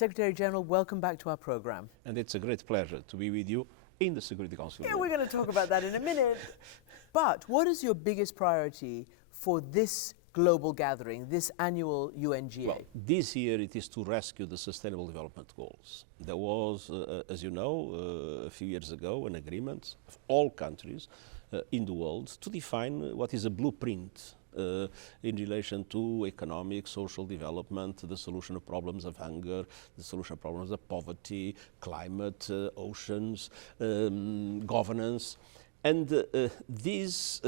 Secretary General, welcome back to our program. And it's a great pleasure to be with you in the Security Council. Yeah, we're going to talk about that in a minute. But what is your biggest priority for this global gathering, this annual UNGA? Well, this year it is to rescue the Sustainable Development Goals. There was, as you know, a few years ago, an agreement of all countries in the world to define what is a blueprint in relation to economic, social development, the solution of problems of hunger, the solution of problems of poverty, climate, oceans, governance. And this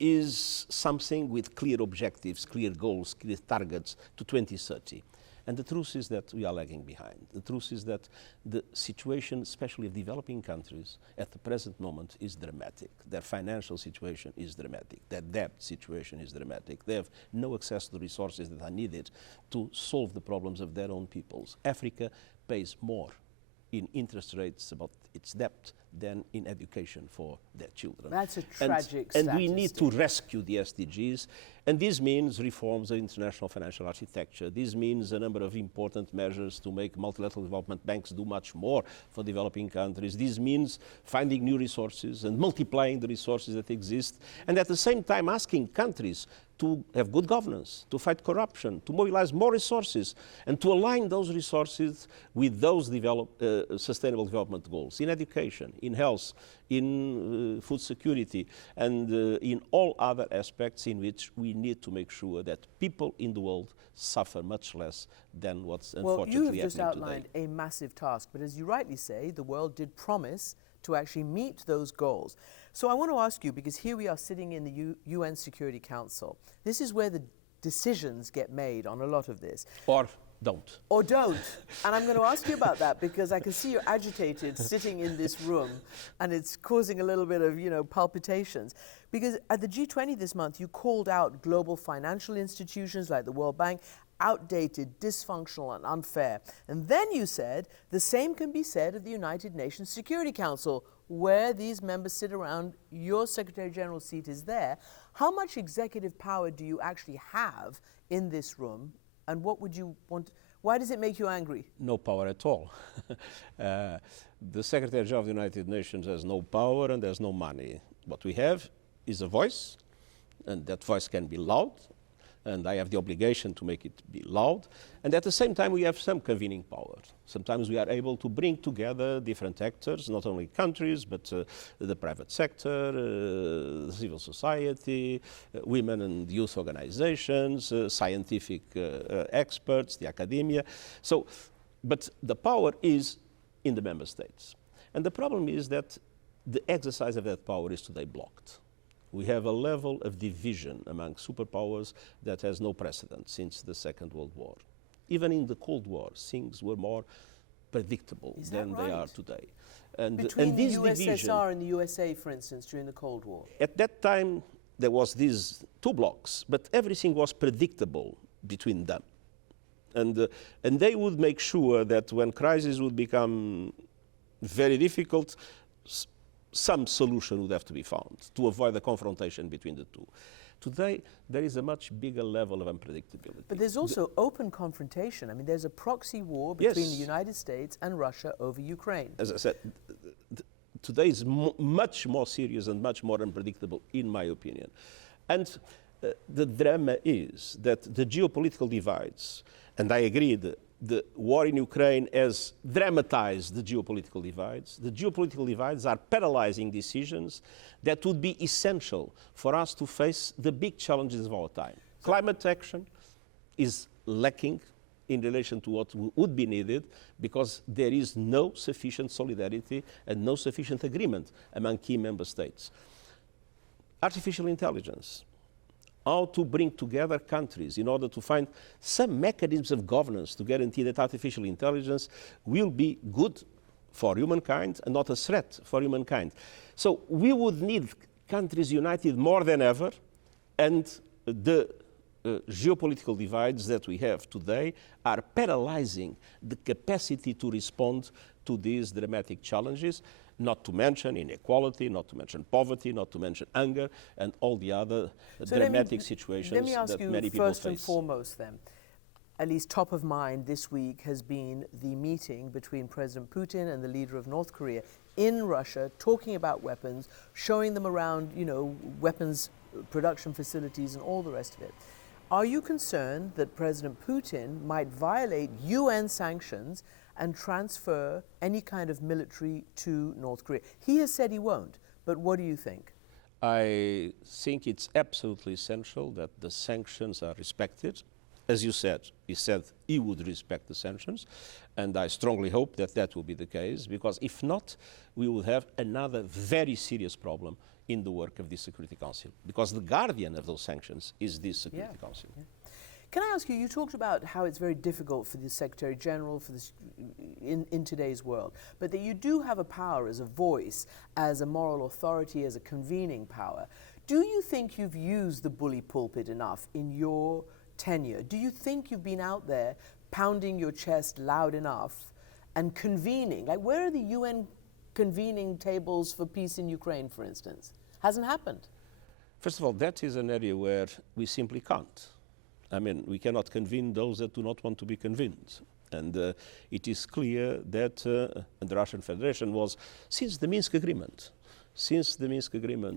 is something with clear objectives, clear goals, clear targets to 2030. And the truth is that we are lagging behind. The truth is that the situation, especially of developing countries, at the present moment is dramatic. Their financial situation is dramatic. Their debt situation is dramatic. They have no access to the resources that are needed to solve the problems of their own peoples. Africa pays more in interest rates about its debt than in education for their children. That's a tragic And we need to rescue the SDGs, and this means reforms of international financial architecture. This means a number of important measures to make multilateral development banks do much more for developing countries. This means finding new resources and multiplying the resources that exist, and at the same time asking countries to have good governance, to fight corruption, to mobilize more resources, and to align those resources with those sustainable development goals in education, in health, in food security, and in all other aspects in which we need to make sure that people in the world suffer much less than what's unfortunately happening today. Well, you have just outlined a massive task, but as you rightly say, the world did promise to actually meet those goals. So I want to ask you, because here we are sitting in the UN Security Council. This is where the decisions get made on a lot of this. Or don't. Or don't. And I'm going to ask you about that because I can see you're agitated sitting in this room and it's causing a little bit of, palpitations. Because at the G20 this month, you called out global financial institutions like the World Bank outdated, dysfunctional, and unfair. And then you said the same can be said of the United Nations Security Council, where these members sit around. Your Secretary General's seat is there. How much executive power do you actually have in this room? And what would you want? Why does it make you angry? No power at all. The Secretary General of the United Nations has no power and there's no money. What we have is a voice, and that voice can be loud, and I have the obligation to make it be loud. And at the same time, we have some convening power. Sometimes we are able to bring together different actors, not only countries, but the private sector, the civil society, women and youth organizations, scientific experts, the academia. But the power is in the member states. And the problem is that the exercise of that power is today blocked. We have a level of division among superpowers that has no precedent since the Second World War. Even in the Cold War, things were more predictable than they are today. Between the USSR and the USA, for instance, during the Cold War? At that time, there was these two blocks, but everything was predictable between them. And they would make sure that when crises would become very difficult, some solution would have to be found to avoid the confrontation between the two. Today, there is a much bigger level of unpredictability. But there's also open confrontation. I mean, there's a proxy war between the United States and Russia over Ukraine. As I said, today is much more serious and much more unpredictable, in my opinion. And the drama is that the geopolitical divides, and I agree that the war in Ukraine has dramatized the geopolitical divides. The geopolitical divides are paralyzing decisions that would be essential for us to face the big challenges of our time. Climate action is lacking in relation to what would be needed because there is no sufficient solidarity and no sufficient agreement among key member states. Artificial intelligence. How to bring together countries in order to find some mechanisms of governance to guarantee that artificial intelligence will be good for humankind and not a threat for humankind. So we would need countries united more than ever, and the geopolitical divides that we have today are paralyzing the capacity to respond to these dramatic challenges, not to mention inequality, not to mention poverty, not to mention hunger, and all the other dramatic situations that many people face. Let me ask you first and foremost then, at least top of mind this week has been the meeting between President Putin and the leader of North Korea in Russia, talking about weapons, showing them around, weapons production facilities and all the rest of it. Are you concerned that President Putin might violate UN sanctions and transfer any kind of military to North Korea? He has said he won't, but what do you think? I think it's absolutely essential that the sanctions are respected. As you said, he said he would respect the sanctions, and I strongly hope that that will be the case, because if not, we will have another very serious problem in the work of the Security Council, because the guardian of those sanctions is this Security Council. Yeah. Can I ask you, you talked about how it's very difficult for the Secretary General for this, in today's world, but that you do have a power as a voice, as a moral authority, as a convening power. Do you think you've used the bully pulpit enough in your tenure? Do you think you've been out there pounding your chest loud enough and convening? Like, where are the UN convening tables for peace in Ukraine, for instance? Hasn't happened. First of all, that is an area where we simply can't. I mean, we cannot convene those that do not want to be convened. And it is clear that the Russian Federation was, since the Minsk Agreement,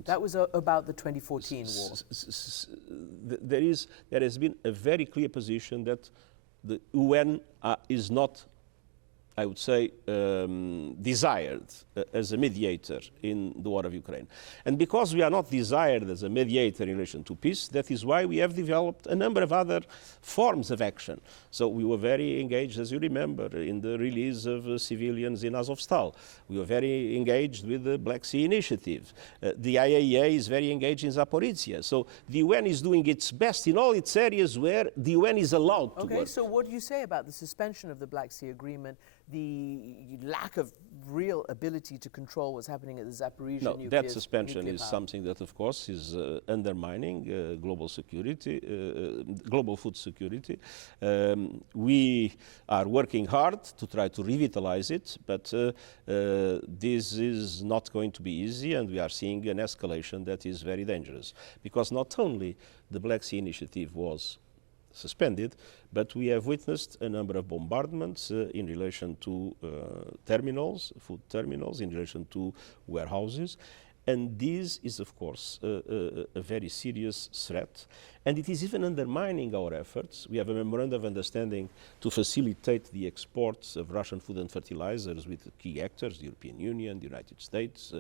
that was about the 2014 war. There has been a very clear position that the UN is not, I would say, desired as a mediator in the war of Ukraine. And because we are not desired as a mediator in relation to peace, that is why we have developed a number of other forms of action. So we were very engaged, as you remember, in the release of civilians in Azovstal. We were very engaged with the Black Sea Initiative. The IAEA is very engaged in Zaporizhia. So the UN is doing its best in all its areas where the UN is allowed to work. Okay, so what do you say about the suspension of the Black Sea Agreement, the lack of real ability to control what's happening at the Zaporizhia nuclear that suspension is power? something that, of course, is undermining global security, global food security. We are working hard to try to revitalize it, but this is not going to be easy, and we are seeing an escalation that is very dangerous, because not only the Black Sea Initiative was suspended, but we have witnessed a number of bombardments in relation to terminals, food terminals, in relation to warehouses. And this is, of course, a very serious threat. And it is even undermining our efforts. We have a memorandum of understanding to facilitate the exports of Russian food and fertilizers with key actors, the European Union, the United States,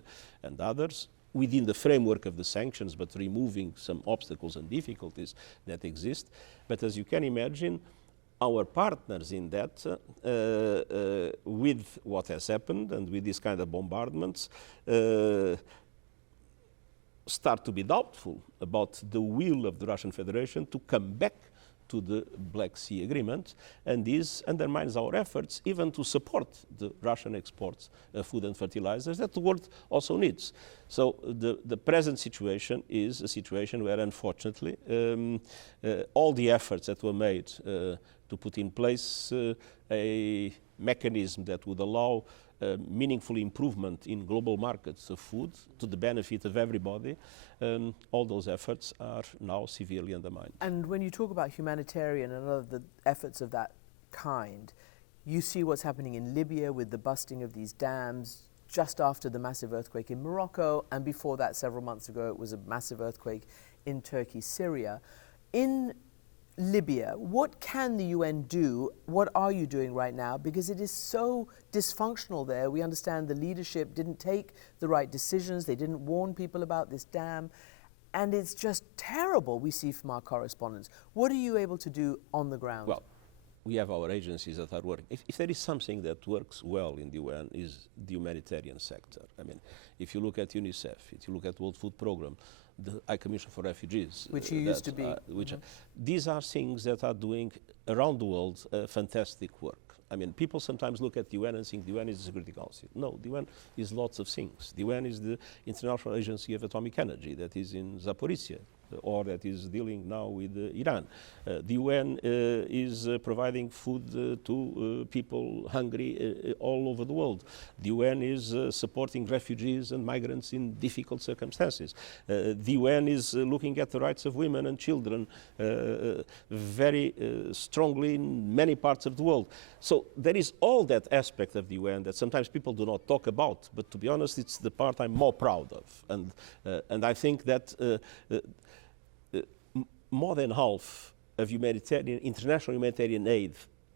and others, within the framework of the sanctions, but removing some obstacles and difficulties that exist. But as you can imagine, our partners in that, with what has happened and with this kind of bombardments, start to be doubtful about the will of the Russian Federation to come back to the Black Sea Agreement, and this undermines our efforts even to support the Russian exports of food and fertilizers that the world also needs. So the present situation is a situation where, unfortunately, all the efforts that were made to put in place a mechanism that would allow meaningful improvement in global markets of food to the benefit of everybody, all those efforts are now severely undermined. And when you talk about humanitarian and other efforts of that kind, you see what's happening in Libya with the busting of these dams just after the massive earthquake in Morocco, and before that, several months ago, it was a massive earthquake in Turkey, Syria. In Libya, what can the UN do? What are you doing right now? Because it is so dysfunctional there. We understand the leadership didn't take the right decisions. They didn't warn people about this dam. And it's just terrible, we see from our correspondents. What are you able to do on the ground? Well, we have our agencies that are working. If there is something that works well in the UN, is the humanitarian sector. I mean, if you look at UNICEF, if you look at World Food Programme, the High Commission for Refugees, which you used to be. These are things that are doing around the world fantastic work. I mean, people sometimes look at the UN and think the UN is the Security Council. No, the UN is lots of things. The UN is the International Agency of Atomic Energy that is in Zaporizhia. or that is dealing now with Iran. The UN is providing food to people hungry all over the world. The UN is supporting refugees and migrants in difficult circumstances. The UN is looking at the rights of women and children very strongly in many parts of the world. So there is all that aspect of the UN that sometimes people do not talk about, but to be honest, it's the part I'm more proud of. And I think that more than half of international humanitarian aid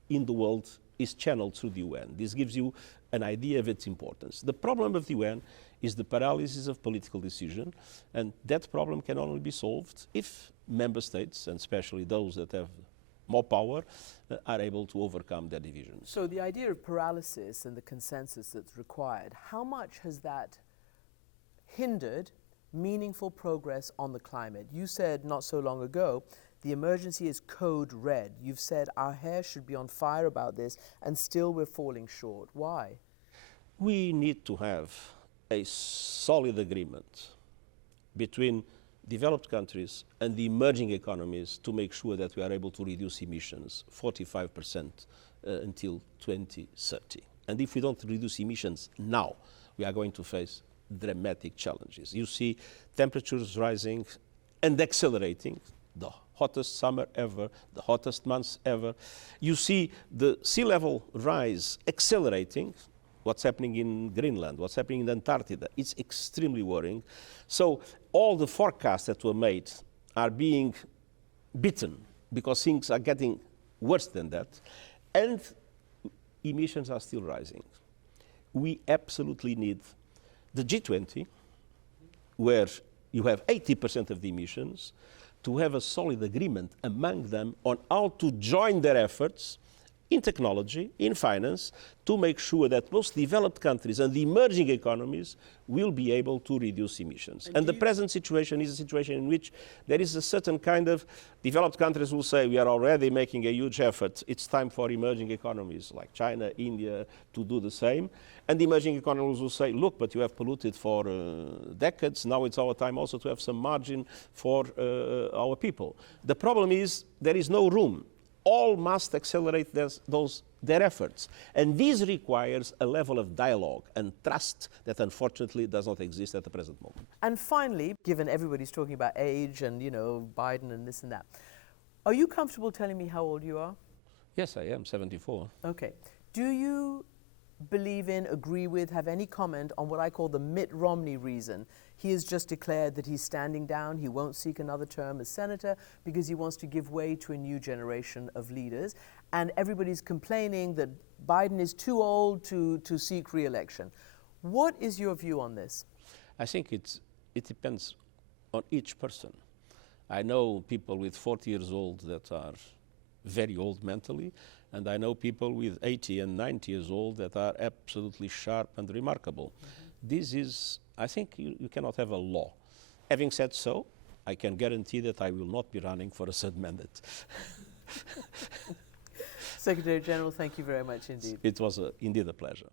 in the world is channeled through the UN. This gives you an idea of its importance. The problem of the UN is the paralysis of political decision, and that problem can only be solved if member states, and especially those that have more power, are able to overcome their divisions. So the idea of paralysis and the consensus that's required, how much has that hindered meaningful progress on the climate? You said not so long ago, the emergency is code red. You've said our hair should be on fire about this, and still we're falling short. Why? We need to have a solid agreement between developed countries and the emerging economies to make sure that we are able to reduce emissions 45% until 2030. And if we don't reduce emissions now, we are going to face dramatic challenges. You see temperatures rising and accelerating, the hottest summer ever, the hottest months ever. You see the sea level rise accelerating. What's happening in Greenland, what's happening in Antarctica, it's extremely worrying. So all the forecasts that were made are being beaten because things are getting worse than that, and emissions are still rising. We absolutely need the G20, where you have 80% of the emissions, to have a solid agreement among them on how to join their efforts in technology, in finance, to make sure that most developed countries and the emerging economies will be able to reduce emissions. And the present situation is a situation in which there is a certain kind of developed countries will say we are already making a huge effort. It's time for emerging economies like China, India to do the same. And the emerging economies will say, look, but you have polluted for decades. Now it's our time also to have some margin for our people. The problem is there is no room. All must accelerate their efforts. And this requires a level of dialogue and trust that unfortunately does not exist at the present moment. And finally, given everybody's talking about age and, you know, Biden and this and that, are you comfortable telling me how old you are? Yes, I am, 74. Okay. Do you believe in, agree with, have any comment on what I call the Mitt Romney reason? He has just declared that he's standing down. He won't seek another term as senator because he wants to give way to a new generation of leaders. And everybody's complaining that Biden is too old to seek re-election. What is your view on this? I think it depends on each person. I know people with 40 years old that are very old mentally, and I know people with 80 and 90 years old that are absolutely sharp and remarkable. This is, I think you cannot have a law. Having said so, I can guarantee that I will not be running for a third mandate. Secretary General, thank you very much indeed. It was indeed a pleasure.